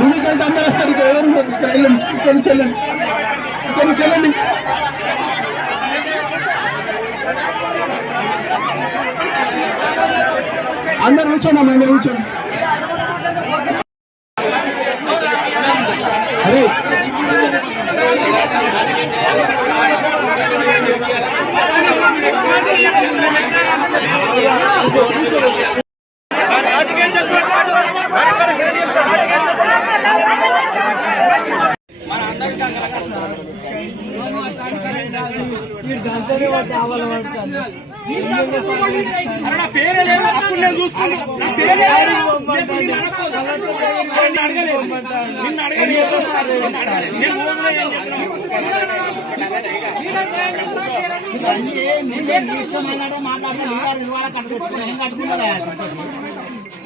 భూమికంటే అందరూ వస్తారు. ఇక్కడ ఎవరు ఉండదు. ఇక్కడ వెళ్ళండి, ఇక్కడ నుంచి వెళ్ళండి, ఇక్కడ నుంచి వెళ్ళండి. అందరు కూర్చోండి, అందరు కూర్చోండి. అరే నా పేరే లేదు, అప్పుడు నేను చూసుకున్నాను. నా పేరే అడగలేదు, నిన్ను అడగలేదు.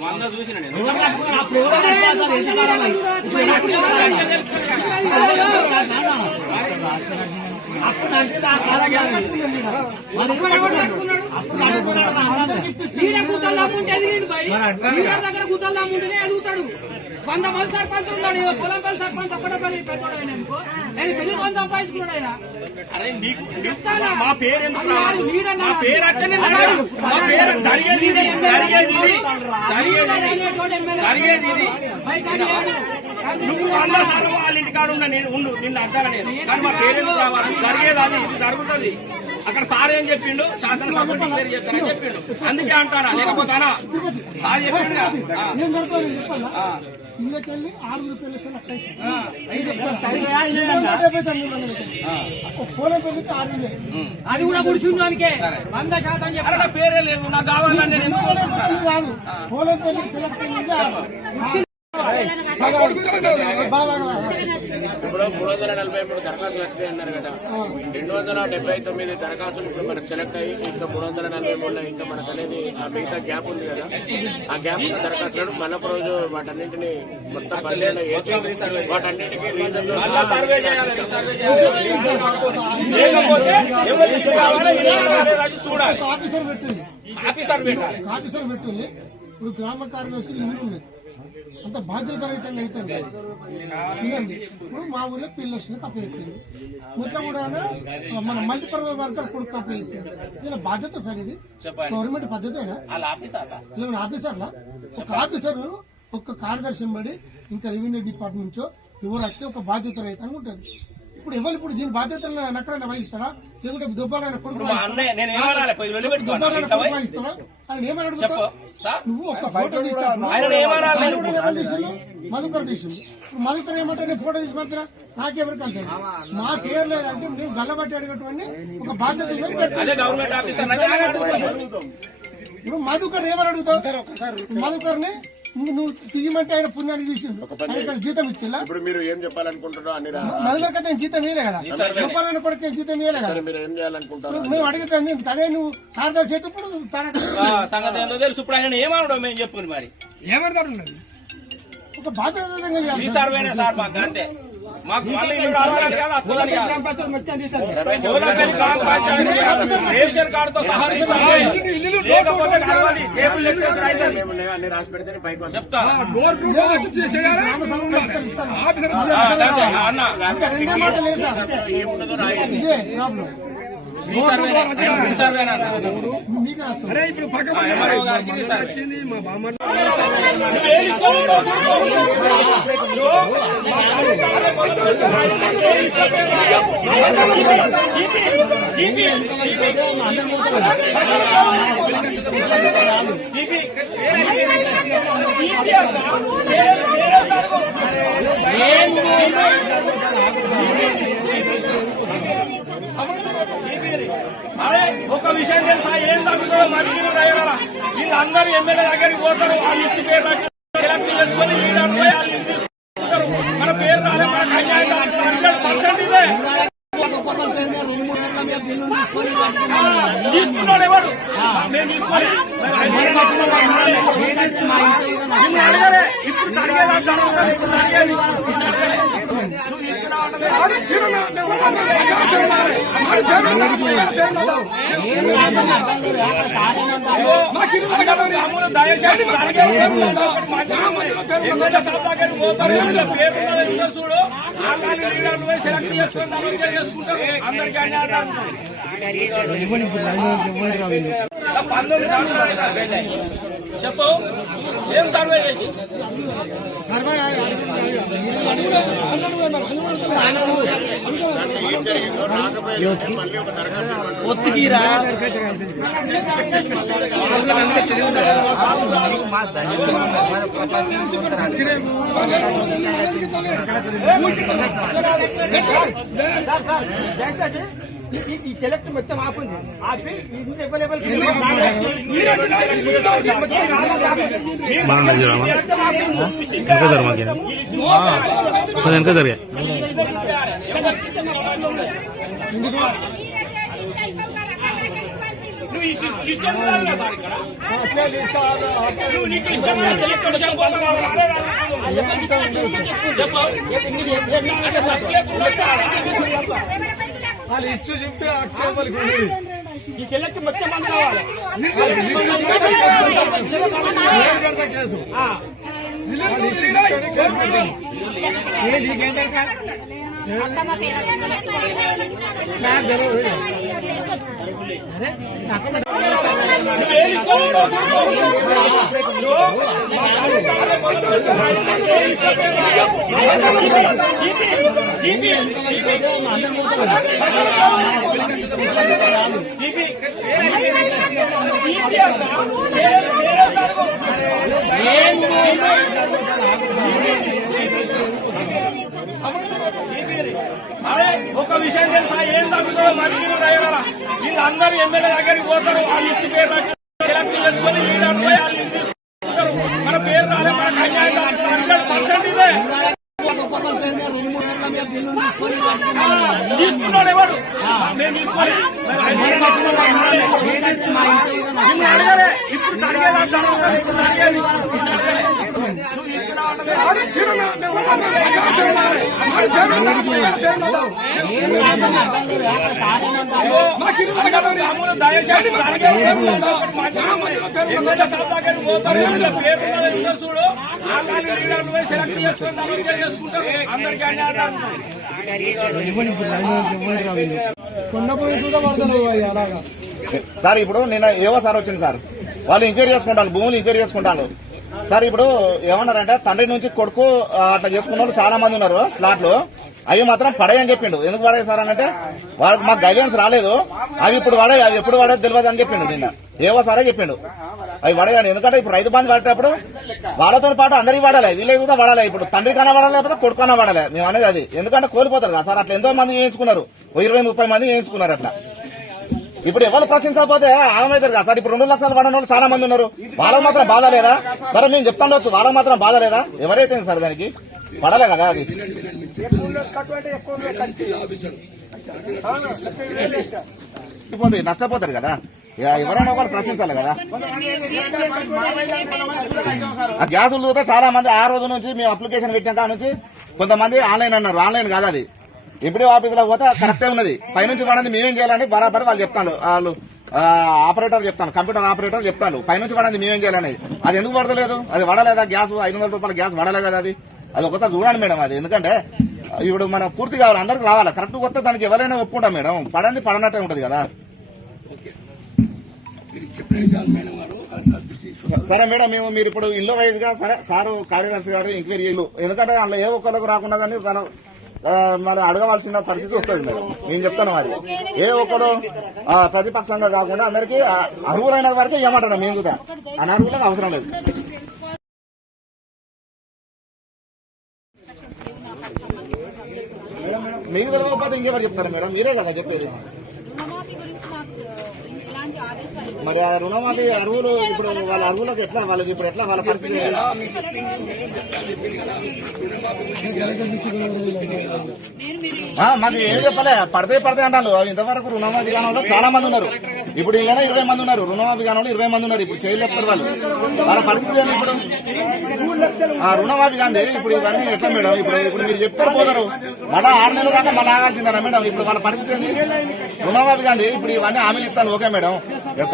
వంద చూసిన నేను దగ్గర గుద్దలు అమ్ముంటేనే ఎదుగుతాడు. 100 మంది సర్పంచ్ ఉన్నాడు. పొలంపల్లి సర్పంచ్ ఒక్కటే పెద్దోడు అనుకో, నేను పెళ్లి 100 సంపాదించుకున్నాడు ఆయన. అరే నీకు మా పేరు ఎందుకు నా పేరు అట్టనే మా పేరు జరిగేది నువ్వు అన్న సార్ వాళ్ళ ఇంటికాడ ఉన్న నేను ఉండు, నిన్ను అర్థాగా నేను. కానీ మా పేరు ఎందుకు రావాలి? జరిగేది అది, ఇది జరుగుతుంది. అక్కడ సార్ ఏం చెప్పిండు, శాసనసభ డిక్లేర్ చేస్తానని చెప్పిండు. అందుకే అంటానా, లేకపోతానా? సార్ చెప్పిండు ఇళ్ళకెళ్ళి 6 రూపాయలు సెలెక్ట్ పోలం పెళ్లికి 6 అది కూడా కూర్చుందానికే 100% చెప్పారు. పేరే లేదు నాకు కావాలని కాదు. పోలం పెళ్లికి సెలెక్ట్ అయింది. ఇప్పుడు 343 దరఖాస్తులు వస్తాయి అన్నారు కదా. 279 దరఖాస్తులు ఇప్పుడు మనకు సెలెక్ట్ అయ్యి ఇంకా 343లో ఇంకా మనకు అనేది ఆ మిగతా గ్యాప్ ఉంది కదా. ఆ గ్యాప్ ఉన్న దరఖాస్తులను మళ్ళీ రోజు వాటన్నింటినీ మొత్తం వాటన్నింటికి రీజన్ ఆఫీసర్ పెట్టుంది. ఇప్పుడు గ్రామ కార్యదర్శులు ఇల్లు ఉన్నాయి, అంత బాధ్యత రహితంగా అయితే వినండి. ఇప్పుడు మా ఊళ్ళో పిల్లలు వచ్చిన కప్పచెప్పింది, ముట్ల కూడా మన మల్టీపర్పస్ వర్కర్ కొడుకు కప్పచెప్పింది. ఇలా బాధ్యత సార్, ఇది గవర్నమెంట్ పద్ధతేనా? ఆఫీసర్లా ఒక ఆఫీసర్ ఒక కార్యదర్శి బడి ఇంకా రెవెన్యూ డిపార్ట్మెంట్ నుంచో ఎవరు వస్తే ఒక బాధ్యత రహితంగా ఉంటుంది. ఇప్పుడు ఎవరు ఇప్పుడు దీని బాధ్యతలను నక్కడైనా వహిస్తాడా, లేకుంటే దుబ్బాలైన కొడుకు వహిస్తాడా? ఆయన ఏమని అడుగుతావు? నువ్వు ఒక ఫోటో తీసావు, మధుకర్ తీసింది. మధుకర్ ఏమంటే నేను ఫోటో తీసి పంపినా నాకెవరికి అంటాడు. మా పేరు లేదంటే మేము గల్లబట్టి అడిగేటువంటి ఒక బాధ్యత. ఇప్పుడు మధుకర్ ఏమని అడుగుతావు? మధుకర్ని నువ్వు తీయమంటే ఆయన పుణ్యాన్ని తీసిండు, జీతం ఇచ్చిలా. ఇప్పుడు మీరు ఏం చెప్పాలనుకుంటున్నారో అన్ని మధుకర్ అయితే జీతం ఇవ్వలే కదా, గొప్పలైన కొడుకు జీతం ఇవ్వలే కదా. మీరు ఏం చేయాలనుకుంటారు? మేము అడుగుతాం అదే నువ్వు కార్యదర్శి అయితే ఇప్పుడు సంగతి ఏంటో తెలుసు. ఇప్పుడు ఆయన ఏమనడం మేము చెప్పుకుని మరి ఏమడతాడు ఒక బాధ్యత సార్ మాకు అంతే. మాకు మళ్ళీ రావాలని కాదు, అర్థమని కాదు. రేషన్ కార్డుతో సహా లేకపోతే అన్ని రాసి పెడితే పైకి చెప్తా అన్న ఏముండదో రాయండి. అరే ఇప్పుడు పక్క వచ్చింది మా బామ్మ అరే ఒక విషయం తెలుసా, ఏం తగ్గుతుందో మంచిగా రాయాల. వీళ్ళందరూ ఎమ్మెల్యే దగ్గరికి పోతారు, ఆ లిస్టు పేరు సెలెక్ట్ చేసుకుని తీసుకుంటారు. మన పేరు రాలే, మన అన్యాయం 100% ఇదే తీసుకున్నాడు. ఎవరు మేము తీసుకోవాలి అడగలే. ఇప్పుడు అడిగేది, ఇప్పుడు అడిగేది నువ్వు తీసుకున్నావు దయచేసి పేరు చూడు ఆన్లైన్ లీడర్లు సెలెక్ట్ చేసుకుంటారు అందరికీ అన్యాయం 19 సంవత్సరాలు చెప్పు ఏం సర్వే చేసి సర్వే ఏం జరిగిందో రాకపోయేది మళ్ళీ ఒక దరఖాస్తు ఒత్తికిరా ఈ సెలెక్ట్ మొత్తం ఆపింది ఆపి అవైలబుల్ ఎంత జరిగా నువ్వు ఇష్టం సార్ ఇక్కడ నువ్వు నీకు ఇష్టమైన సెలెక్ట్ వాళ్ళు ఇచ్చు చెప్తే ఈ సెలెక్ట్ మొత్తం మంది కావాలి కేసు అదే ఒక విషయం తెలుసా ఏం తగ్గుతుందో మంచి వీళ్ళందరూ ఎమ్మెల్యే దగ్గరికి పోతారు ఆ లిస్ట్ పేరు సెలెక్ట్ చేసుకొని తీసుకుంటారు మన పేరు రాలే మనకు అన్యాయం 100% ఇదే తీసుకున్నాడు ఎవరు మేము తీసుకోవాలి నిన్ను అడగలే ఇప్పుడు అడిగేది దయచేసి పేరు చూడు ఆన్లైన్ లీడర్లు సెలెక్ట్ చేసుకుంటారు అందరికీ అన్యాయం సార్ ఇప్పుడు నేను ఏవో సార్ వచ్చింది సార్ వాళ్ళు ఎంక్వైరీ చేసుకుంటాను భూములు ఎంక్వైరీ చేసుకుంటాను సార్ ఇప్పుడు ఏమన్నారంటే తండ్రి నుంచి కొడుకు అట్లా చేసుకున్న వాళ్ళు చాలా మంది ఉన్నారు స్లాట్ లో అవి మాత్రం పడేయని చెప్పిండు ఎందుకు పడేది సార్ అంటే వాళ్ళకి మాకు గైడెన్స్ రాలేదు అవి ఇప్పుడు పడే అవి ఎప్పుడు పడేది తెలియదు అని చెప్పిండు నిన్న ఏవో సారే చెప్పిండు అవి పడేయాలి ఎందుకంటే ఇప్పుడు రైతు బంధు పడేటప్పుడు వాళ్ళతో పాటు అందరికి పడాలి వీళ్ళకి కూడా పడాలి ఇప్పుడు తండ్రి కన్నా పడాలి లేకపోతే కొడుకు కన్నా పడాలి మేము అనేది అది ఎందుకంటే కోల్పోతారు కదా సార్ అట్లా ఎంతో మంది చేయించుకున్నారు 20-30 మంది చేయించుకున్నారు అట్లా ఇప్పుడు ఎవరు ప్రశ్నించకపోతే ఆమెతారు కదా సార్ ఇప్పుడు 2 లక్షలు పడిన వాళ్ళు చాలా మంది ఉన్నారు వాళ్ళకి మాత్రం బాధ లేదా సరే మేము చెప్తాండొచ్చు వాళ్ళకి మాత్రం బాధ లేదా ఎవరైతే సార్ దానికి పడలే కదా అది నష్టపోతారు కదా ఎవరైనా ఒకరు ప్రశ్నించాలి కదా ఆ గ్యాసులు చూస్తే చాలా మంది ఆ రోజు నుంచి మేము అప్లికేషన్ పెట్టిన నుంచి కొంతమంది ఆన్లైన్ అన్నారు ఆన్లైన్ కాదు అది ఇప్పుడు ఆఫీసులో పోతే కరెక్టే ఉన్నది పైనుంచి పడింది మేమేం చేయాలని బరాబర్ వాళ్ళు చెప్తాను వాళ్ళు ఆపరేటర్ చెప్తాను కంప్యూటర్ ఆపరేటర్ చెప్తాను పైనుంచి పడింది మేమేం చేయాలని అది ఎందుకు పడతలేదు అది పడలేదా గ్యాస్ 500 రూపాయల గ్యాస్ పడలే కదా అది ఒకసారి చూడండి మేడం అది ఎందుకంటే ఇప్పుడు మనం పూర్తి కావాలి అందరికి రావాలి కరెక్ట్ వస్తే దానికి ఎవరైనా ఒప్పుకుంటాం మేడం పడంది పడనట్టే ఉంటది కదా సరే మేడం మేము మీరు ఇప్పుడు ఇల్లు వైజ్ గా సరే సారు కార్యదర్శి గారు ఎంక్వైరీ ఇల్లు ఎందుకంటే అందులో ఏ ఒక్కరికి రాకుండా కానీ మరి అడగవలసిన పరిస్థితి వస్తుంది మేడం నేను చెప్తాను మరి ఏ ఒక్కరు ప్రతిపక్షంగా కాకుండా అందరికీ అర్హులైన వరకే ఏమంటాను మేము కూడా అనర్హులకు అవసరం లేదు మీకు తెలియకపోతే ఇంకెవరు చెప్తారు మేడం మీరే కదా చెప్పేది మరి ఆ రుణమాఫీ అరువులు ఇప్పుడు వాళ్ళ అరువులకు ఎట్లా వాళ్ళకి ఇప్పుడు ఎట్లా వాళ్ళ పరిస్థితి ఏంటి? మాకు ఏం చెప్పలే పడితే అంటారు. ఇంతవరకు రుణమాఫీ కాని వాళ్ళు చాలా మంది ఉన్నారు. ఇప్పుడు ఇలా 20 మంది ఉన్నారు. రుణమాఫీ కాని వాళ్ళు 20 మంది ఉన్నారు. ఇప్పుడు చేయలేకపోతారు వాళ్ళు. వాళ్ళ పరిస్థితి ఏంటి ఇప్పుడు? ఆ రుణమాఫీ కాంది ఇప్పుడు ఇవన్నీ ఎట్లా మేడం? ఇప్పుడు మీరు చెప్తారు పోతారు మళ్ళీ 6 నెలల దాకా మళ్ళీ ఆగాల్సిందేనా మేడం? ఇప్పుడు వాళ్ళ పరిస్థితి ఏంటి? రుణమాఫీ కాంది ఇప్పుడు ఇవన్నీ హామీలు ఇస్తాను ఓకే మేడం.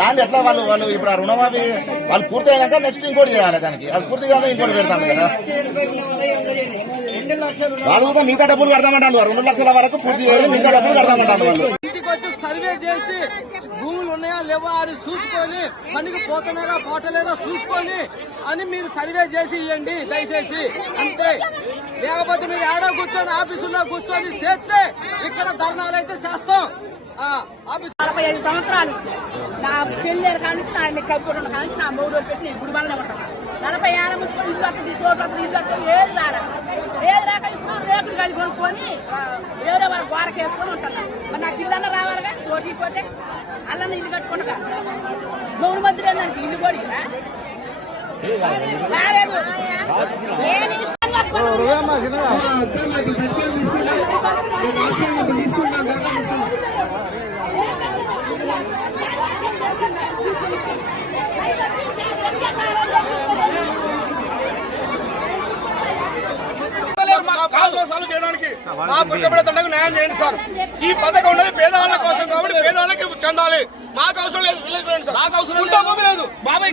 కాంది ఎట్లా వాళ్ళు ఇప్పుడు ఆ రుణమాఫీ వాళ్ళు పూర్తి అయినాక నెక్స్ట్ ఇంకోటి చేయాలి. దానికి అది పూర్తి కాదు ఇంకోటి పెడతాను కదా. వాళ్ళు కూడా మిగతా డబ్బులు కడతామంటారు. 2 లక్షల వరకు పూర్తి చేయాలి, మిగతా డబ్బులు కడతామంటారు వాళ్ళు. ఇంటికి వచ్చి సర్వే చేసి భూములు ఉన్నాయా లేవా అని చూసుకొని పనికి పోతున్నారా పోటలేదా చూసుకొని అని మీరు సర్వే చేసి ఇవ్వండి దయచేసి అంతే. లేకపోతే మీరు ఏడో కూర్చొని ఆఫీసులో కూర్చొని చేస్తే ఇక్కడ ధర్నాలు అయితే చేస్తాం. 45 సంవత్సరాలు నా పెళ్లి కాడ నుంచి నా కప్పుకోవడం కాడ నుంచి నా 3 రోజులు పెట్టి నేను గుడి వల్లనే ఉంటాను. 40 ఏళ్ళ నుంచి ఇల్లు అక్కడ తీసుకోవడం ఇల్లు వచ్చుకొని ఏది రాక ఇప్పుడు రేకులు కలిసి కొనుక్కొని వేరే వాళ్ళ గోరకేసుకొని ఉంటున్నాను. మరి నాకు ఇల్లు అన్న రావాలి కానీ చోటికి పోతే అల్లన్న ఇల్లు కట్టుకుంటా 3 మధ్యలో దానికి ఇల్లు కూడా రాలేదు. చేయడానికి మా పురకబిడ్డ తండకు న్యాయం చేయండి సార్. ఈ పథకం ఉన్నది పేదవాళ్ళ కోసం కాబట్టి పేదవాళ్ళకి చెందాలి. మాకు అవసరం లేదు. నాకు అవసరం లేదు. బాబాయ్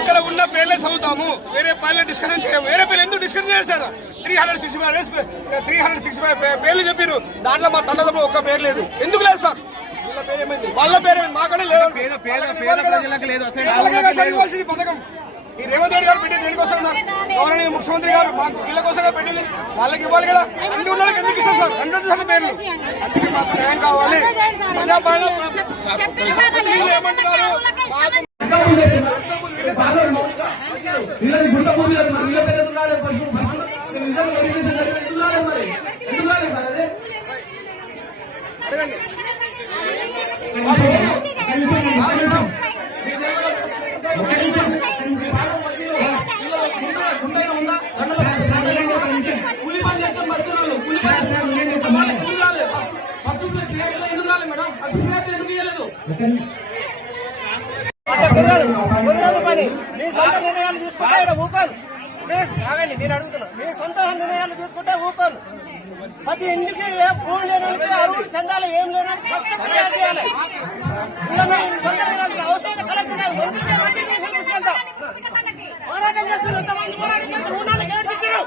ఇక్కడ ఉన్న పేర్లే చదువుతాము. వేరే పేర్లు డిస్కషన్ చేయము. వేరే పేర్లు ఎందుకు డిస్కషన్ చేశారు? 365 పేర్లు చెప్పారు. దాంట్లో మా తండ్రి ఒక్క పేరు లేదు. ఎందుకు లేదు సార్? వాళ్ళ పేరు మాకనే లేదు. పథకం ఈ రేవంత్ రెడ్డి గారు పెట్టింది దేనికోసం సార్? గౌరవనీయ ముఖ్యమంత్రి గారు మాకు వీళ్ళ కోసంగా పెట్టింది. వాళ్ళకి ఇవ్వాలి కదా. అన్ని ఊళ్ళకి ఎందుకు ఇస్తారు సార్? 100 పేర్లు. అందుకే మాకు న్యాయం కావాలి. ఏమంటున్నారు? మీ సొంత నిర్ణయాలు తీసుకుంటే ఊపాను. నేను అడుగుతున్నా, మీ సొంత నిర్ణయాలు తీసుకుంటే ఊపాను. ప్రతి ఇంటికి ఏ భూమి లేడానికి అరువులు చెందాలి, ఏం లేదని ఫస్ట్ ఫిర్యాదు చేయాలి. సొంత నిర్ణయాలు అవసరం కలెక్టర్ పోరాటం చేస్తారు. ఎంతమంది పోరాటం చేస్తారు? ఊళ్ళకి ఇచ్చారు.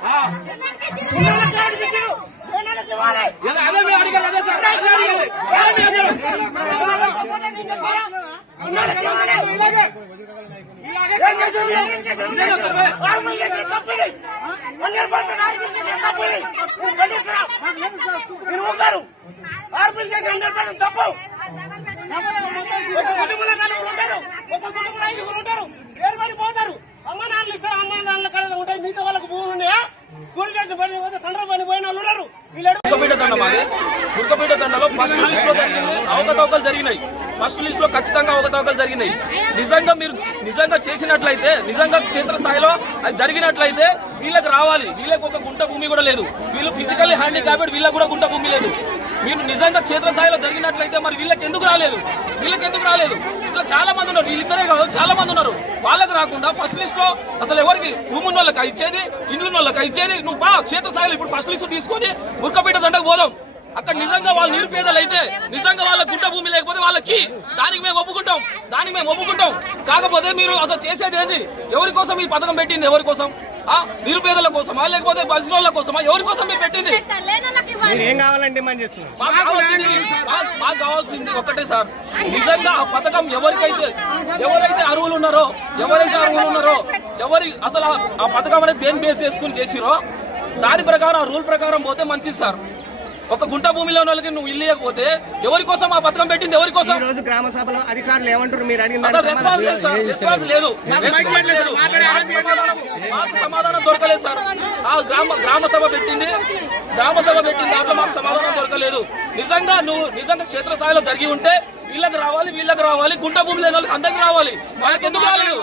తప్పు. ఒక కుటుంబంలో 4 ఉంటారు, ఒక కుటుంబంలో 5 ఉంటారు. ఏర్పడిపోతారు. అమ్మ నాన్నలు ఇస్తారు. అమ్మ నాన్నల కళ ఉంటాయి. మిగతా వాళ్ళకి భూములు ఉన్నాయా? కూలి చేసి పడిపోతే సందర్భాన్ని పోయిన వాళ్ళు ఉన్నారు. బుర్కపేట దండలో ఫస్ట్ లిస్ట్ లో జరిగింది అవకతవకలు జరిగినాయి. ఫస్ట్ లిస్ట్ లో ఖచ్చితంగా అవకతవకలు జరిగినాయి. నిజంగా మీరు చేసినట్లయితే, నిజంగా క్షేత్రస్థాయిలో అది జరిగినట్లయితే వీళ్ళకి రావాలి. వీళ్ళకి ఒక గుంట భూమి కూడా లేదు. వీళ్ళు ఫిజికల్లీ హ్యాండిక్యాప్డ్, వీళ్ళకి కూడా గుంట భూమి లేదు. మీరు నిజంగా క్షేత్రస్థాయిలో జరిగినట్లయితే మరి వీళ్ళకి ఎందుకు రాలేదు? ఇట్లా చాలా మంది ఉన్నారు. వీళ్ళిద్దరే కాదు, చాలా మంది ఉన్నారు. వాళ్ళకి రాకుండా ఫస్ట్ లిస్ట్ లో అసలు ఎవరికి భూమి ఉన్న వాళ్ళకి ఇచ్చేది, ఇండ్లు ఉన్న వాళ్ళకి ఇచ్చేది. నువ్వు క్షేత్రస్థాయిలో ఇప్పుడు ఫస్ట్ లిస్ట్ తీసుకొని బుర్కపేట దండకు పోదాం. అక్కడ నిజంగా వాళ్ళు నిరుపేదలు అయితే, నిజంగా వాళ్ళ గుంట భూమి లేకపోతే వాళ్ళకి దానికి మేము ఒప్పుకుంటాం. కాకపోతే మీరు అసలు చేసేది ఏంది? ఎవరి కోసం ఈ పథకం పెట్టింది? ఎవరి కోసం? నిరుపేదల కోసమా లేకపోతే బలిసిన వాళ్ళ కోసమా? ఎవరి కోసం మీరు పెట్టింది? మాకు కావాల్సింది ఒకటే సార్. నిజంగా ఆ పథకం ఎవరైతే అర్హులు ఉన్నారో అసలు ఆ పథకం అనేది దేని బేస్ చేసుకుని చేసిరో దాని ప్రకారం, ఆ రూల్ ప్రకారం పోతే మంచిది సార్. ఒక గుంట భూమిలో ఉన్న వాళ్ళకి నువ్వు ఇల్లు ఇవ్వకపోతే ఎవరి కోసం ఆ పథకం పెట్టింది? ఎవరి కోసం? ఈ రోజు గ్రామ సభలో అధికారులు ఏమంటారు మీరు అడిగిన అసలు రెస్పాన్స్ లేదు సార్, రెస్పాన్స్ లేదు. మాకు సమాధానం దొరకలేదు సార్. ఆ గ్రామ సభ పెట్టింది దాంట్లో మాకు సమాధానం దొరకలేదు. నిజంగా క్షేత్రస్థాయిలో జరిగి ఉంటే వీళ్ళకి రావాలి, గుంట భూమి లేని వాళ్ళకి అందరికి రావాలి. వాళ్ళకి ఎందుకు రాలేదు?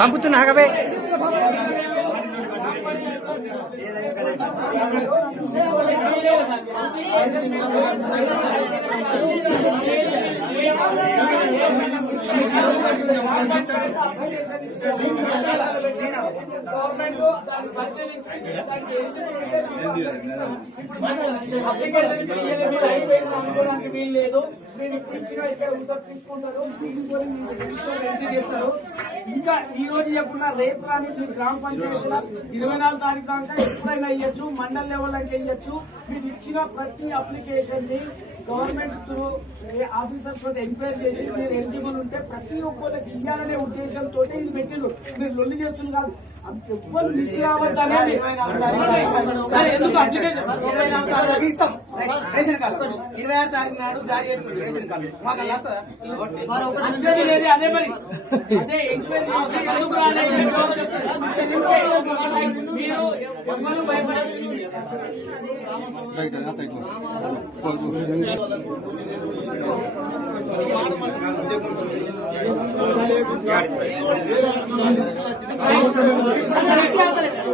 పంపుతున్నా ఆగవే వీల్లేదు. మీరు ఇప్పుడు ఇచ్చిన ఇక్కడ తీసుకుంటారు, తీసుకొని ఎంట్రీ చేస్తారు. ఇంకా ఈ రోజు చెప్పుకున్న రేపు కానీ మీరు గ్రామ పంచాయతీలో 24 తారీఖు దాకా ఎప్పుడైనా ఇవ్వచ్చు, మండల్ లెవెల్ అంటే ఇవ్వచ్చు. మీరు ఇచ్చిన ప్రతి అప్లికేషన్ ని గవర్నమెంట్ త్రూ ఆఫీసర్స్ తోటి ఎంక్వైరీ చేసి మీరు ఎలిజిబుల్ ఉంటే ప్రతి ఒక్కరికి ఇవ్వాలనే ఉద్దేశంతో ఇది పెట్టిండ్రు. మీరు లొల్లి చేస్తున్నారు కాదు, ఎవ్వరు మిస్ కావద్దనేది. ఎందుకు అప్లికేషన్ ఇస్తాం రేషన్ కార్డు 26 తారీఖు నాడు జారీ అయిపోయింది రేషన్ కార్డు మాకు వచ్చేది లేదు. అదే మరి అదే ఎంక్వైరీ చేసి ఎందుకు రాలేదు మీరు ఎవ్వరు భయపడాలి.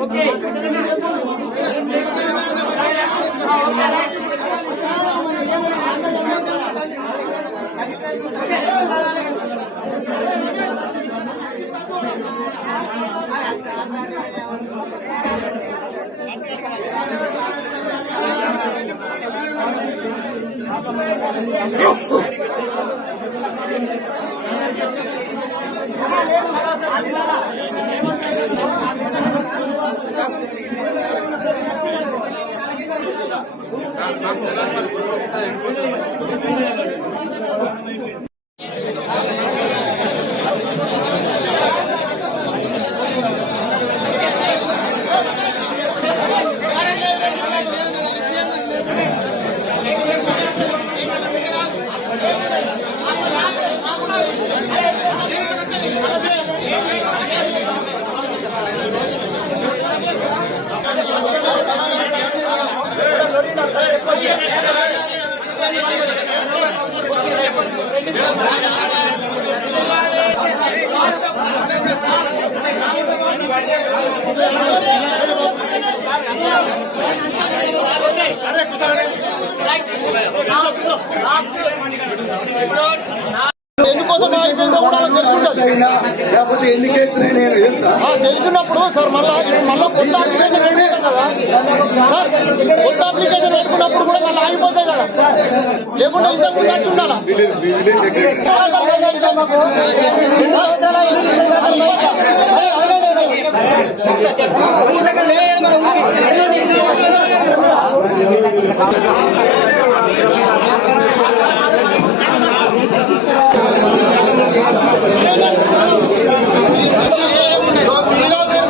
ఓకే లేకపోతే ఎన్ని కేసులు తెలుసున్నప్పుడు సార్ మళ్ళా కొత్త అప్లికేషన్ పెట్టుకుంటాం కదా సార్, కొత్త అప్లికేషన్ పెట్టుకున్నప్పుడు కూడా మళ్ళీ ఆగిపోతాయి కదా, లేకుంటే ఇంతకు ముందు ఉండాలా?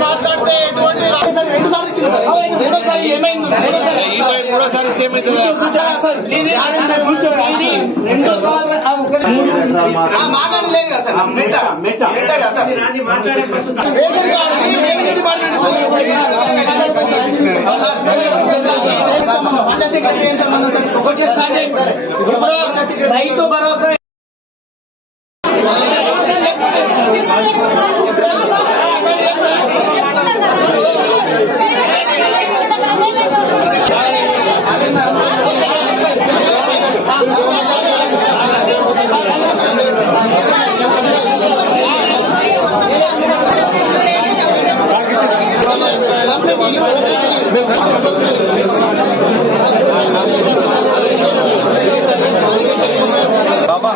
మాట్లాడితే ఎటువంటి 2 సార్లు ఇచ్చింది సార్, 2సారి ఏమైంది? 3సారి ఏమైతుందా? మాగాని లేదు కదా సార్, మెట్ట కదా సార్, రేషన్ కార్డు పంచాయతీ ఏం సంబంధం సార్? రైతు భరోసా బాబా